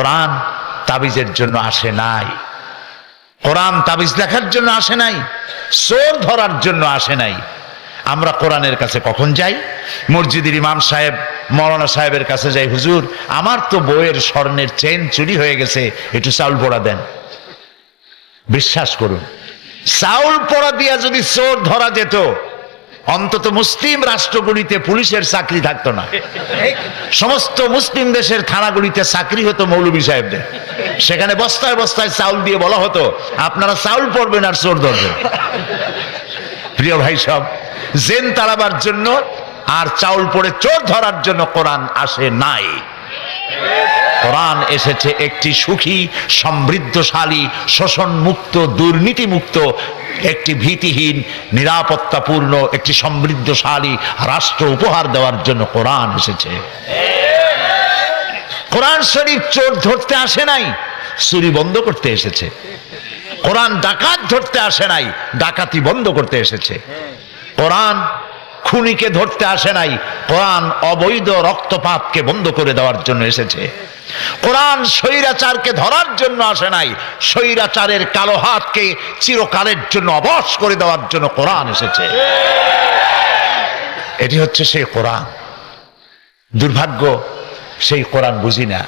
কোরআন তাবিজের জন্য আসে নাই, কোরআন তাবিজ লেখার জন্য আসে নাই, চোর ধরার জন্য আসে নাই। আমরা কোরআনের কাছে কখন যাই? মসজিদের ইমাম সাহেব, মৌলানা সাহেবের কাছে যাই, হুজুর আমার তো বউয়ের স্বর্ণের চেন চুরি হয়ে গেছে, একটু চাউল পোড়া দেন। বিশ্বাস করুন, চাউল পোড়া দিয়া যদি চোর ধরা যেত, অন্তত মুসলিম রাষ্ট্রগুলিতে পুলিশের চাকরি থাকতো না। সমস্ত মুসলিম দেশের থানাগুলিতে চাকরি হতো মৌলভী সাহেবদের। সেখানে বস্তায় বস্তায় চাউল দিয়ে বলা হতো, আপনারা চাউল পড়বেন আর চোর ধরবেন। প্রিয় ভাই সব, জেন তাড়াবার জন্য আর চাউল পড়ে চোর ধরার জন্য কোরআন আসে নাই। কোরআন এসেছে একটি সুখী, সমৃদ্ধশালী, শোষণ মুক্ত, দুর্নীতি মুক্ত, একটি ভীতিহীন, নিরাপত্তাপূর্ণ, একটি সমৃদ্ধশালী রাষ্ট্র উপহার দেওয়ার জন্য কোরআন এসেছে। কোরআন শরীফ চোর ধরতে আসে নাই, চুরি বন্ধ করতে এসেছে। কোরআন ডাকাত ধরতে আসে নাই, ডাকাতি বন্ধ করতে এসেছে। কোরআন খুনিকে ধরতে আসে নাই, কোরআন অবৈধ রক্তপাতকে বন্ধ করে দেওয়ার জন্য এসেছে। কোরআন স্বৈরাচারকে ধরার জন্য আসে নাই, স্বৈরাচারের কালো হাতকে চিরকালের জন্য অবশ করে দেওয়ার জন্য কোরআন এসেছে। এটি হচ্ছে সেই কোরআন। দুর্ভাগ্য, সেই কোরআন বুঝি না।